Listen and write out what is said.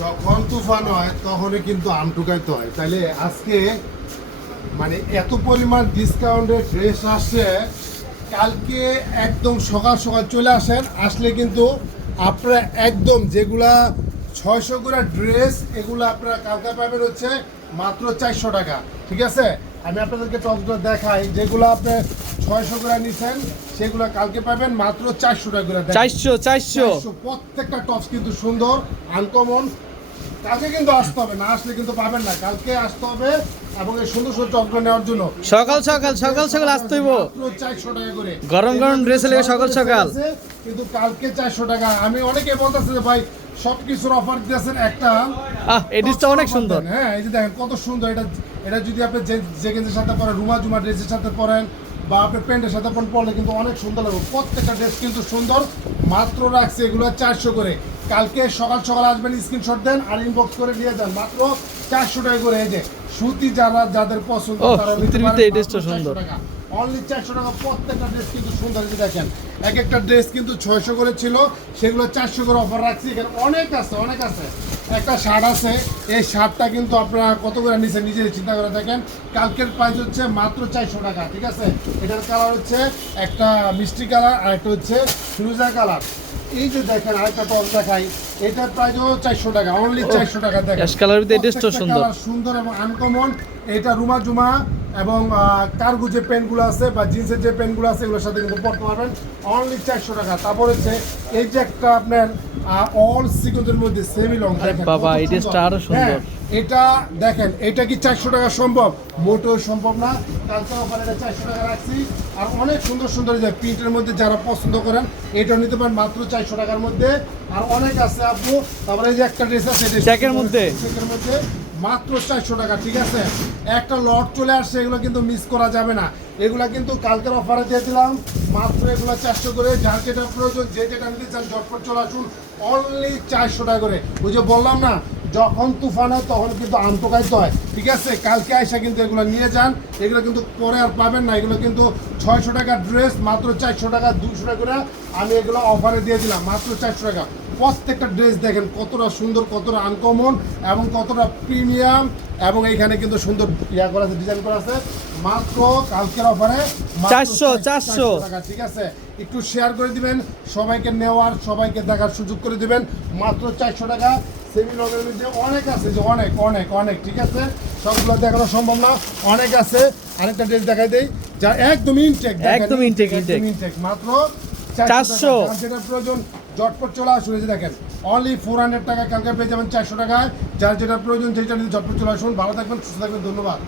যখন তুফান হয়, তখনই কিন্তু আম টুকাইতে হয়। তাইলে আজকে মানে এত পরিমাণ ডিসকাউন্টের ড্রেস আসছে, কালকে একদম সকাল সকাল চলে আসেন, আসলে কিন্তু আপনারা একদম যেগুলা ছয়শো করে ড্রেস এগুলো আপনারা কালকে পাবেন হচ্ছে মাত্র চারশো টাকা। ঠিক আছে? আমি আপনাদেরকে টপগুলো দেখাই, যেগুলো আপনি ছয়শো করে নিছেন সেগুলো কালকে পাবেন মাত্র চারশো টাকা করে। চারশো চারশো। চারশো। প্রত্যেকটা টপস কিন্তু সুন্দর আনকমন কালকে কিন্তু আসতে হবে না আসলে কিন্তু পাবেন না। কালকে আসতে হবে এবং এই সুন্দর সুন্দর টপগুলো নেওয়ার জন্য। সকাল সকাল সকাল সকাল আসতে হইব। 400 টাকা করে। গরম গরম এর লেগে সকাল সকাল। কিন্তু কালকে চারশো টাকা। আমি অনেকে বলতেছে যে ভাই সব কিছুর অফার দিয়েছেন একটা। আহ এই অনেক সুন্দর। হ্যাঁ এই যে দেখেন কত সুন্দর। এটা এটা যদি আপনি যে জেগেন্সের সাথে পরেন রুমা জুমা ড্রেসের সাথে পরেন বা আপনি প্যান্টের সাথে পরেন পরলে কিন্তু অনেক সুন্দর লাগবে। প্রত্যেকটা ড্রেস কিন্তু সুন্দর। মাত্র রাখছে এগুলো চারশো করে। কালকে সকাল সকাল আসবেন স্ক্রিনশট দেন আর ইনবক্স করে নিয়ে যান। মাত্র চারশো টাকা করে এই যে সুতি যারা যাদের পছন্দ তারা সুন্দর। অনলি চারশো টাকা প্রত্যেকটা ড্রেস কিন্তু সুন্দর যে দেখেন। এক একটা ড্রেস কিন্তু ছয়শো করে ছিল সেগুলো চারশো করে অফার রাখছি। এখানে অনেক আছে অনেক আছে। একটা শার্ট আছে এই শার্টটা কিন্তু আপনারা কত করে নিচে নিজে চিন্তা করে দেখেন। কালকের প্রাইস হচ্ছে মাত্র চারশো টাকা ঠিক আছে? এটার কালার হচ্ছে একটা মিষ্টি কালার আর একটা হচ্ছে ফিরোজা কালার এই যে দেখেন আরেকটা টপ দেখাই এটার প্রাইস হলো চারশো টাকা অনলি চারশো টাকা দেখেন। সুন্দর। সুন্দর এবং আনকমন এটা রুমা জুমা এবং কার্গো যে পেনগুলো আছে বা জিন্সের যে পেনগুলো আছে এগুলোর সাথে কিন্তু পড়তে পারবেন। অনলি চারশো টাকা। তারপর হচ্ছে এই যে একটা আপনার অল সিকোদের মধ্যে সেমি লং বাবা, এই আরও সুন্দর। এটা দেখেন এটা কি চারশো টাকা সম্ভব? মোটেও সম্ভব না। কালকে অফার এটা চারশো টাকা রাখছি। আর অনেক সুন্দর সুন্দর যে প্রিন্টের মধ্যে যারা পছন্দ করেন এটা নিতে পারেন মাত্র চারশো টাকার মধ্যে। আর অনেক আছে আপু তারপরে যে একটা ড্রেস আছে চেকের মধ্যে? চেকের মধ্যে। মাত্র চারশো টাকা, ঠিক আছে? একটা লট চলে আসছে, এগুলো কিন্তু মিস করা যাবে না। এগুলো কিন্তু কালকের অফারে দিয়ে দিলাম। মাত্র এগুলো চারশো করে, যার যেটা প্রয়োজন, যে যেটা নিতে চান, ঝটপট চলে আসুন। অনলি চারশো টাকা করে। ওই যে বললাম না, যখন তুফান হয়, তখন কিন্তু আন্তকায়িত হয়। ঠিক আছে? কালকে আইসা কিন্তু এগুলো নিয়ে যান। এগুলো কিন্তু পরে আর পাবেন না। এগুলো কিন্তু ছয়শো টাকার ড্রেস মাত্র চারশো টাকা দুশো টাকা করে আমি এগুলো অফারে দিয়ে দিলাম। মাত্র চারশো টাকা। প্রত্যেকটা ড্রেস দেখেন কতটা সুন্দর কতটা আনকমন এবং কতটা প্রিমিয়াম এবং এইখানে কিন্তু সুন্দর ইয়া করা আছে ডিজাইন করা আছে। মাত্র কালকের অফারে 400, 400 টাকা ঠিক আছে? একটু শেয়ার করে দিবেন সবাইকে নেওয়ার সবাইকে দেখার সুযোগ করে দিবেন। মাত্র চারশো টাকা। সেমি লগের মধ্যে অনেক আছে যে অনেক অনেক অনেক ঠিক আছে? সবগুলো দেখানো সম্ভব না অনেক আছে। আরেকটা ড্রেস দেখাই দেই যা একদম ইনটেক একদম। ইনটেক মাত্র 400 400 টাকা। যেটা প্রয়োজন, ঝটপট চলে আসুন, এই দেখেন অনলি ফোর হান্ড্রেড টাকা, কালকে পেয়ে যাবেন চারশো টাকায়। যার যেটা প্রয়োজন সেটা নিয়ে ঝটপট চলে আসুন। ভালো থাকবেন, সুস্থ থাকবেন, ধন্যবাদ।